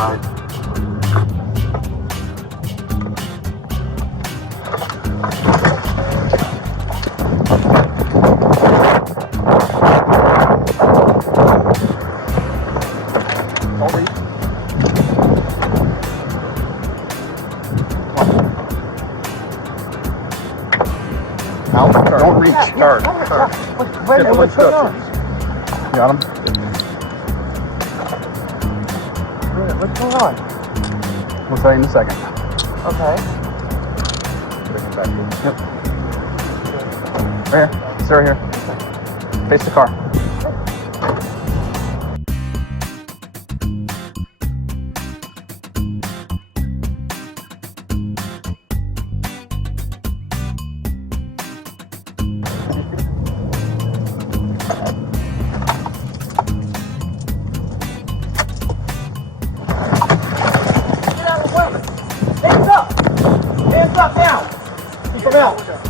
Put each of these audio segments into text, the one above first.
ride. Don't reach. Turn. Wait, what's going on? Got him? What's going on? We'll tell you in a second. Okay. Yep. Right here. Sir, here. Face the car.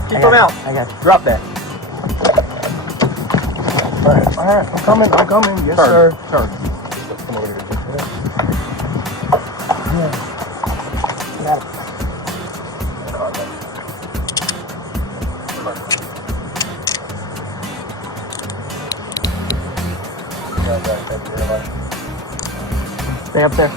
Keep them out. I got you. Drop that. All right. I'm coming. Yes, Turn. sir. Turn. Come over here. Stay up there.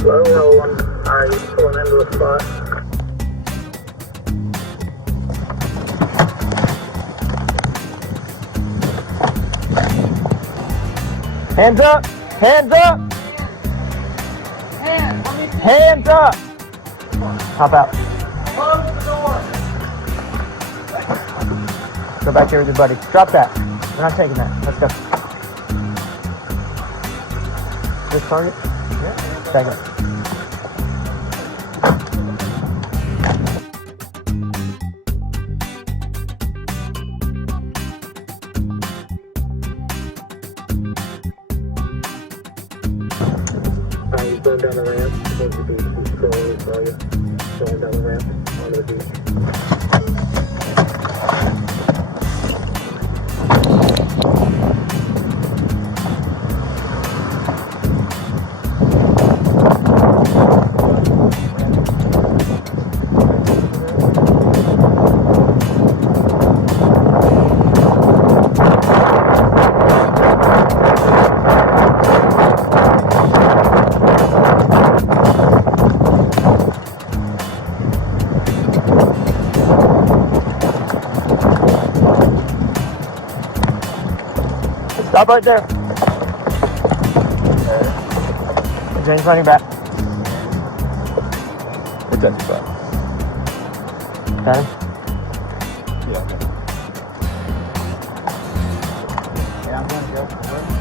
Hello, are you pulling into a spot? Hands up! Hands up! Hands up! Hop out. Close the door! Go back here with your buddy. Drop that. We're not taking that. Let's go. This target? Yeah. Second. You're going down the ramp. Towards the beach. He's scrolling, saw you. Going down the ramp onto the beach. Stop right there. James running back. It's empty spot. Got him? Yeah, okay. Yeah, I'm going to go for it.